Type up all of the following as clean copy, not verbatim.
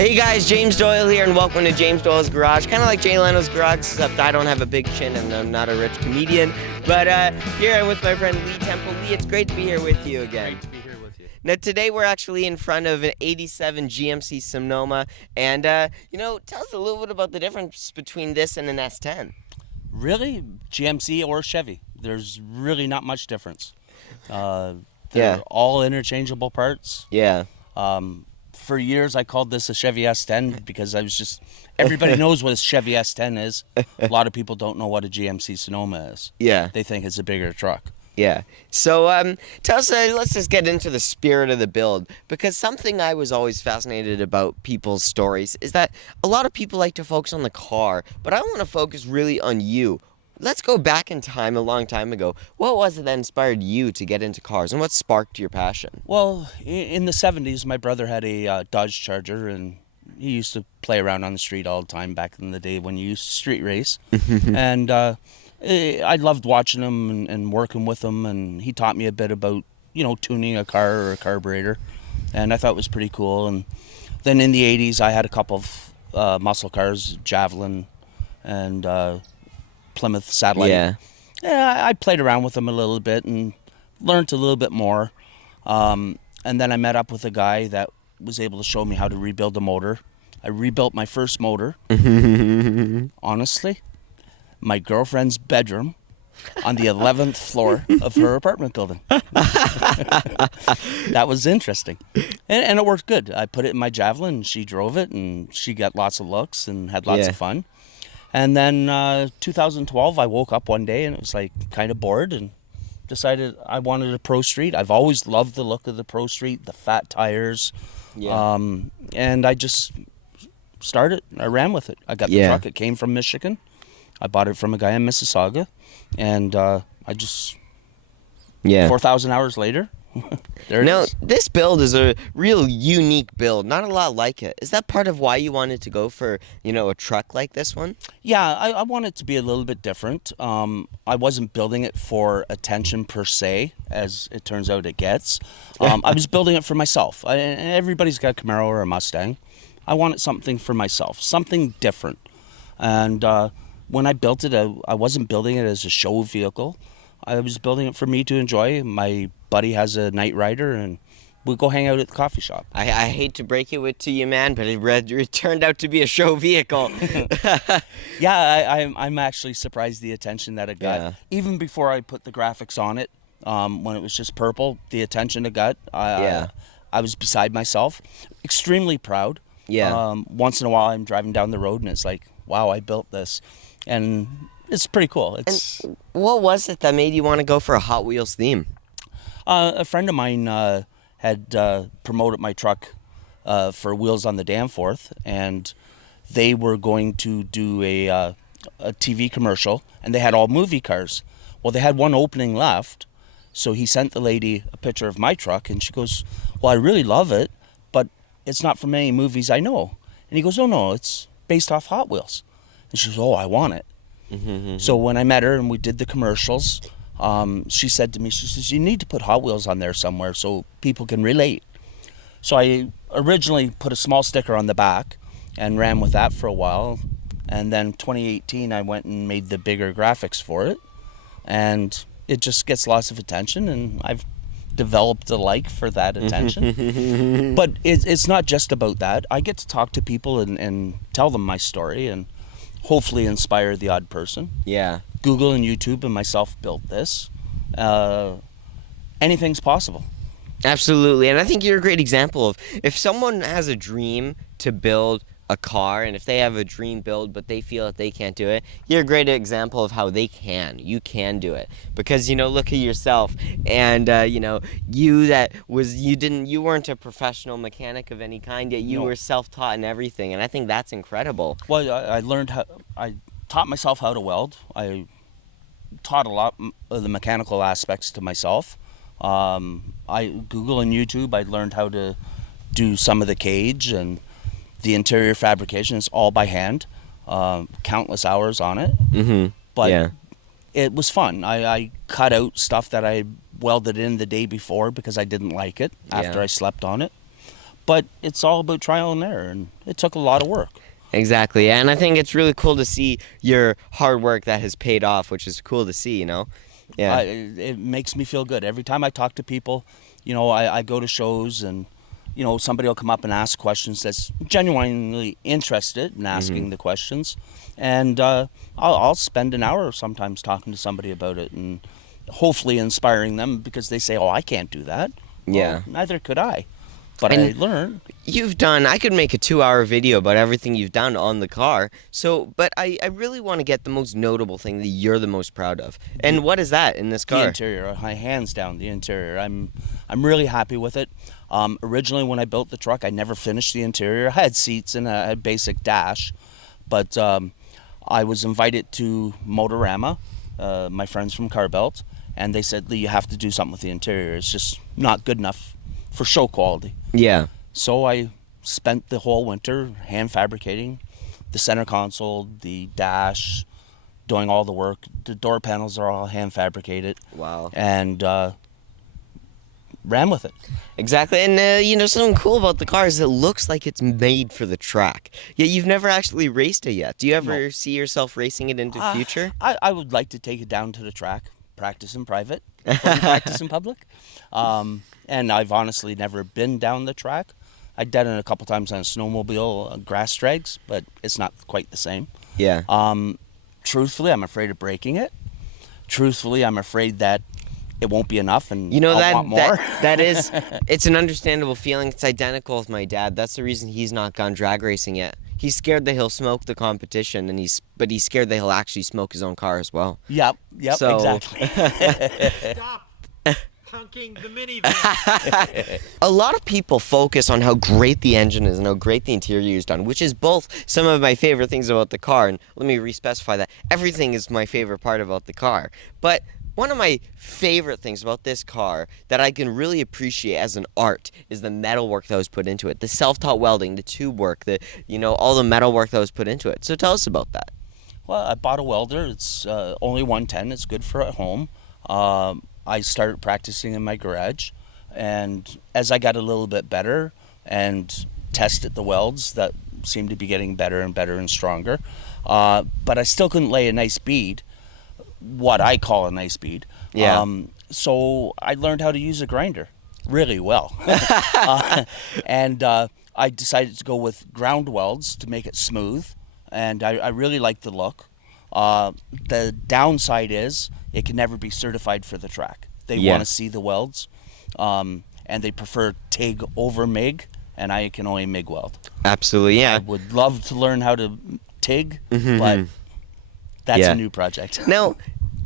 Hey guys, James Doyle here, and welcome to James Doyle's Garage. Kind of like Jay Leno's Garage, except I don't have a big chin and I'm not a rich comedian. But here I'm with my friend Lee Temple. Lee, it's great to be here with you again. Great to be here with you. Now today we're actually in front of an 87 GMC Sonoma, and tell us a little bit about the difference between this and an S10. Really, GMC or Chevy, there's really not much difference. They're all interchangeable parts. Yeah. For years, I called this a Chevy S10 because everybody knows what a Chevy S10 is. A lot of people don't know what a GMC Sonoma is. Yeah. They think it's a bigger truck. Yeah. So tell us, let's just get into the spirit of the build, because something I was always fascinated about people's stories is that a lot of people like to focus on the car, but I want to focus really on you. Let's go back in time a long time ago. What was it that inspired you to get into cars, and what sparked your passion? Well, in the 70s, my brother had a Dodge Charger, and he used to play around on the street all the time back in the day when you used to street race. And I loved watching him and working with him, and he taught me a bit about, tuning a car or a carburetor, and I thought it was pretty cool. And then in the 80s, I had a couple of muscle cars, Javelin and Plymouth Satellite. Yeah. I played around with them a little bit and learned a little bit more. And then I met up with a guy that was able to show me how to rebuild a motor. I rebuilt my first motor. Honestly, my girlfriend's bedroom on the 11th floor of her apartment building. That was interesting. And it worked good. I put it in my Javelin, and she drove it, and she got lots of looks and had lots of fun. And then 2012, I woke up one day and it was like kind of bored and decided I wanted a Pro Street. I've always loved the look of the Pro Street, the fat tires. Yeah. And I just started. I ran with it. I got the truck. It came from Michigan. I bought it from a guy in Mississauga. And 4,000 hours later, there it is. Now, this build is a real unique build. Not a lot like it. Is that part of why you wanted to go for, a truck like this one? Yeah, I want it to be a little bit different. I wasn't building it for attention per se, as it turns out it gets. I was building it for myself. Everybody's got a Camaro or a Mustang. I wanted something for myself, something different. And when I built it, I wasn't building it as a show vehicle. I was building it for me to enjoy. My buddy has a Night Rider, and we'll go hang out at the coffee shop. I hate to break it to you, man, but it turned out to be a show vehicle. Yeah, I'm actually surprised the attention that it got. Yeah. Even before I put the graphics on it, when it was just purple, the attention it got, I was beside myself. Extremely proud. Yeah. Once in a while, I'm driving down the road, and it's like, wow, I built this. And it's pretty cool. And what was it that made you want to go for a Hot Wheels theme? A friend of mine had promoted my truck for Wheels on the Danforth, and they were going to do a TV commercial, and they had all movie cars. Well, they had one opening left, so he sent the lady a picture of my truck, and she goes, well, I really love it, but it's not from any movies I know. And he goes, oh, no, it's based off Hot Wheels. And she goes, oh, I want it. So when I met her and we did the commercials, she said to me, she says, you need to put Hot Wheels on there somewhere so people can relate. So I originally put a small sticker on the back and ran with that for a while. And then 2018, I went and made the bigger graphics for it. And it just gets lots of attention, and I've developed a like for that attention. But it's not just about that. I get to talk to people and tell them my story and hopefully inspire the odd person. Yeah. Google and YouTube and myself built this. Anything's possible. Absolutely. And I think you're a great example of, if someone has a dream to build a car, and if they have a dream build but they feel that they can't do it, you're a great example of how you can do it. Because look at yourself, and you weren't a professional mechanic of any kind, yet you were self-taught in everything, and I think that's incredible. Well, I taught myself how to weld. I taught a lot of the mechanical aspects to myself. I Google and YouTube, I learned how to do some of the cage and the interior fabrication. Is all by hand, countless hours on it. But it was fun. I cut out stuff that I welded in the day before because I didn't like it after I slept on it. but it's all about trial and error, and it took a lot of work. Exactly, and I think it's really cool to see your hard work that has paid off, which is cool to see, you know? Yeah. It makes me feel good. Every time I talk to people, you know, I go to shows and, you know, somebody will come up and ask questions that's genuinely interested in asking the questions. And I'll spend an hour sometimes talking to somebody about it and hopefully inspiring them because they say, oh, I can't do that. Yeah. Well, neither could I. But And I learned. I could make a 2-hour video about everything you've done on the car. So, but I really want to get the most notable thing that you're the most proud of. And what is that in this The car? interior, hands down, the interior. I'm really happy with it. Originally, when I built the truck, I never finished the interior. I had seats and a basic dash, but I was invited to Motorama, my friends from Carbelt, and they said, Lee, you have to do something with the interior. It's just not good enough for show quality. Yeah. So I spent the whole winter hand fabricating the center console, the dash, doing all the work. The door panels are all hand fabricated. Wow. And ran with it. Exactly, and you know, something cool about the car is it looks like it's made for the track. Yet you've never actually raced it yet. Do you ever see yourself racing it into the future? I would like to take it down to the track, practice in private, practice in public. And I've honestly never been down the track. I've done it a couple times on a snowmobile, grass drags, but it's not quite the same. Yeah. Truthfully, I'm afraid of breaking it. Truthfully, I'm afraid that it won't be enough and You know, I'll want more. that is, it's an understandable feeling. It's identical with my dad. That's the reason he's not gone drag racing yet. He's scared that he'll smoke the competition, but he's scared that he'll actually smoke his own car as well. Yep, So- exactly. Stop hunking the minivan. A lot of people focus on how great the engine is and how great the interior is done, which is both some of my favorite things about the car. And let me re-specify that. Everything is my favorite part about the car. But one of my favorite things about this car that I can really appreciate as an art is the metal work that was put into it. The self-taught welding, the tube work, all the metal work that was put into it. So tell us about that. Well, I bought a welder. It's only 110. It's good for at home. I started practicing in my garage, and as I got a little bit better and tested the welds, that seemed to be getting better and better and stronger. But I still couldn't lay a nice bead, what I call a nice bead. Yeah. So I learned how to use a grinder really well. And I decided to go with ground welds to make it smooth, and I really like the look. The downside is it can never be certified for the track. They want to see the welds, and they prefer TIG over MIG, and I can only MIG weld. Absolutely, yeah. I would love to learn how to TIG, but that's a new project. Now,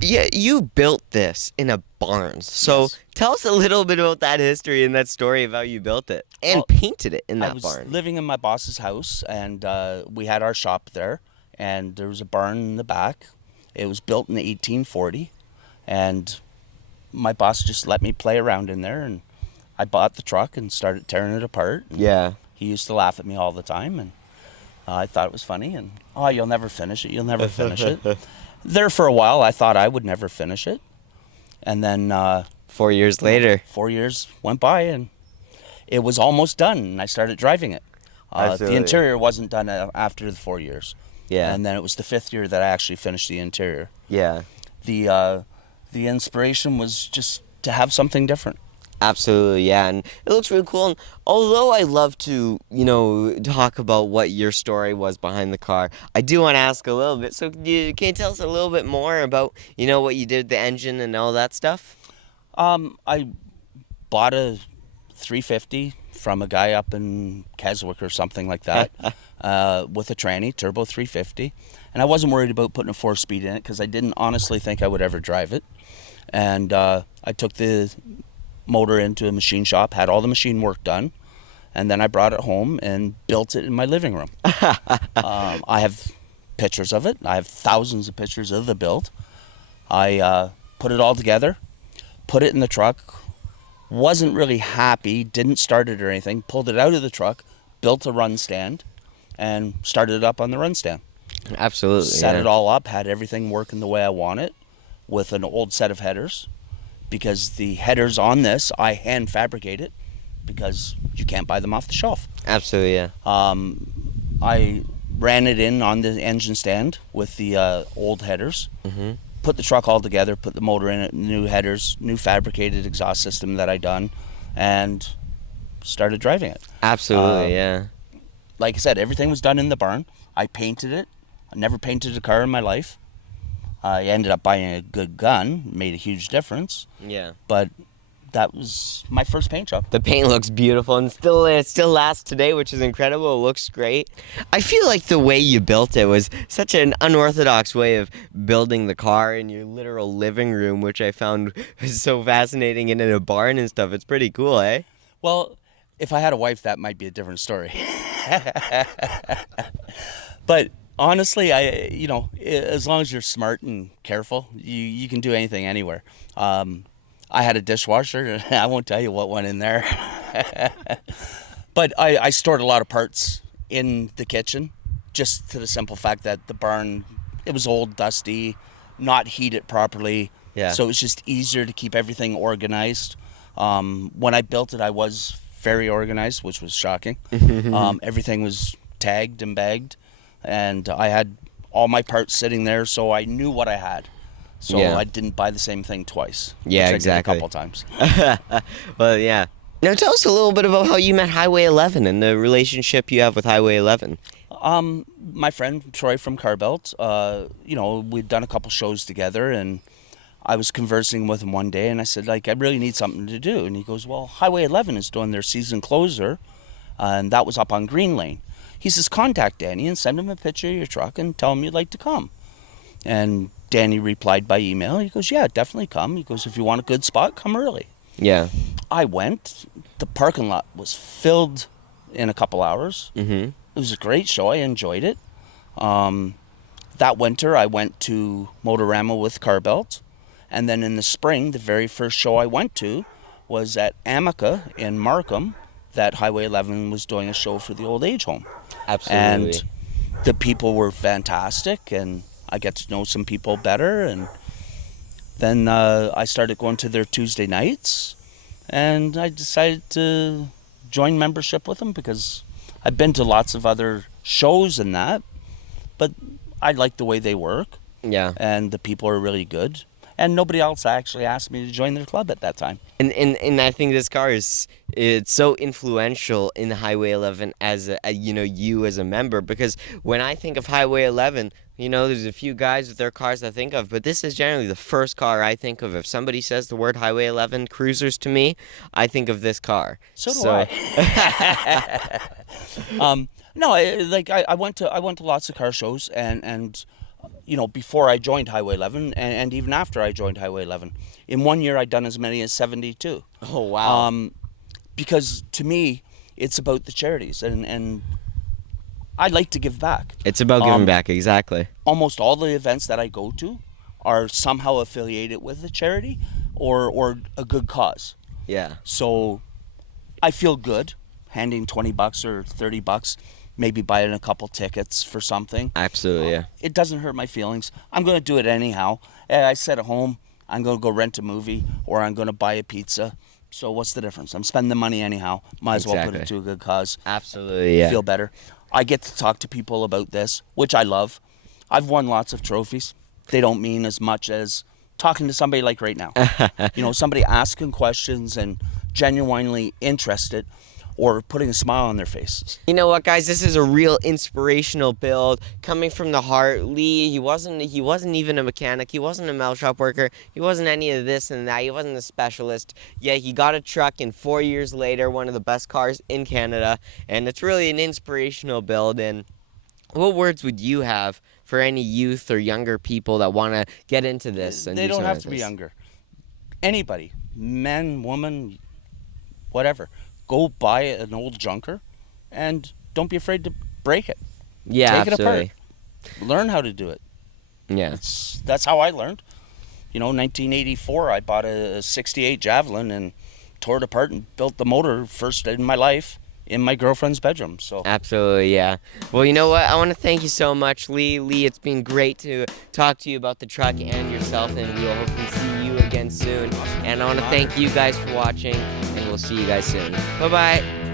you built this in a barn. So Yes. tell us a little bit about that history and that story of how you built it and Well, painted it in I that was barn. living in my boss's house, and we had our shop there, and there was a barn in the back. It was built in 1840, and my boss just let me play around in there, and I bought the truck and started tearing it apart. Yeah. He used to laugh at me all the time, and I thought it was funny, and, oh, you'll never finish it, you'll never finish it. There for a while, I thought I would never finish it, and then 4 years later. 4 years went by, and it was almost done, and I started driving it. The Absolutely. interior wasn't done after the 4 years. Yeah. And then it was the 5th year that I actually finished the interior. Yeah. The inspiration was just to have something different. Absolutely, yeah, and it looks really cool. And although I love to, talk about what your story was behind the car, I do want to ask a little bit. So, can you tell us a little bit more about, what you did with the engine and all that stuff? I bought a 350 from a guy up in Keswick or something like that, with a tranny, turbo 350, and I wasn't worried about putting a 4-speed in it because I didn't honestly think I would ever drive it. And I took the motor into a machine shop, had all the machine work done, and then I brought it home and built it in my living room. I have pictures of it. I have thousands of pictures of the build. I put it all together, put it in the truck, wasn't really happy, didn't start it or anything, pulled it out of the truck, built a run stand, and started it up on the run stand. Absolutely. Set yeah. it all up, had everything working the way I want it, with an old set of headers, because the headers on this I hand fabricated because you can't buy them off the shelf. Absolutely, yeah. I ran it in on the engine stand with the old headers, put the truck all together, put the motor in it, new headers, new fabricated exhaust system that I done, and started driving it. Absolutely, yeah. Like I said, everything was done in the barn. I painted it. I never painted a car in my life. I ended up buying a good gun, made a huge difference. Yeah. But that was my first paint job. The paint looks beautiful, and it still lasts today, which is incredible. It looks great. I feel like the way you built it was such an unorthodox way of building the car in your literal living room, which I found was so fascinating, and in a barn and stuff. It's pretty cool, eh? Well, if I had a wife, that might be a different story. But honestly, as long as you're smart and careful, you can do anything anywhere. I had a dishwasher, and I won't tell you what went in there. But I stored a lot of parts in the kitchen, just to the simple fact that the barn, it was old, dusty, not heated properly. Yeah. So it was just easier to keep everything organized. When I built it, I was very organized, which was shocking. Everything was tagged and bagged, and I had all my parts sitting there, so I knew what I had. So Yeah. I didn't buy the same thing twice. Yeah, which exactly. I did a couple times. Well, yeah. Now tell us a little bit about how you met Highway 11 and the relationship you have with Highway 11. My friend Troy from Carbelt, we'd done a couple shows together, and I was conversing with him one day, and I said, I really need something to do. And he goes, well, Highway 11 is doing their season closer, and that was up on Green Lane. He says, contact Danny and send him a picture of your truck and tell him you'd like to come. And Danny replied by email. He goes, yeah, definitely come. He goes, if you want a good spot, come early. Yeah. I went. The parking lot was filled in a couple hours. Mm-hmm. It was a great show. I enjoyed it. That winter, I went to Motorama with Carbelt. And then in the spring, the very first show I went to was at Amica in Markham, that Highway 11 was doing a show for the old age home. Absolutely. And the people were fantastic, and I got to know some people better. And then I started going to their Tuesday nights, and I decided to join membership with them because I've been to lots of other shows and that, but I like the way they work. Yeah. And the people are really good. And nobody else actually asked me to join their club at that time. And I think this car it's so influential in Highway 11 as you as a member, because when I think of Highway 11, there's a few guys with their cars I think of, but this is generally the first car I think of. If somebody says the word Highway 11 cruisers to me, I think of this car. So do I. No, I went to lots of car shows, and before I joined Highway 11, and even after I joined Highway 11, in 1 year I'd done as many as 72. Oh, wow. Because to me, it's about the charities, and I like to give back. It's about giving back, exactly. Almost all the events that I go to are somehow affiliated with a charity or a good cause. Yeah. So I feel good handing $20 or $30, maybe buying a couple tickets for something. Absolutely, yeah. It doesn't hurt my feelings. I'm going to do it anyhow. I sit at home, I'm going to go rent a movie, or I'm going to buy a pizza. So what's the difference? I'm spending the money anyhow. Might as well put it to a good cause. Absolutely, yeah. Feel better. I get to talk to people about this, which I love. I've won lots of trophies. They don't mean as much as talking to somebody like right now. Somebody asking questions and genuinely interested, or putting a smile on their faces. You know what, guys? This is a real inspirational build coming from the heart. Lee, he wasn't even a mechanic. He wasn't a metal shop worker. He wasn't any of this and that. He wasn't a specialist. Yet he got a truck, and 4 years later, one of the best cars in Canada. And it's really an inspirational build. And what words would you have for any youth or younger people that want to get into this? And They do don't have something to like be this? younger. Anybody, man, woman, whatever. Go buy an old junker, and don't be afraid to break it. Yeah, Take absolutely. it apart. Learn how to do it. Yeah. That's how I learned. 1984, I bought a 68 Javelin and tore it apart and built the motor first in my life in my girlfriend's bedroom. So Absolutely, yeah. Well, you know what? I want to thank you so much, Lee. Lee, it's been great to talk to you about the truck and yourself, and we'll hopefully see you again soon. And I want to thank you guys for watching, and we'll we'll see you guys soon. Bye-bye.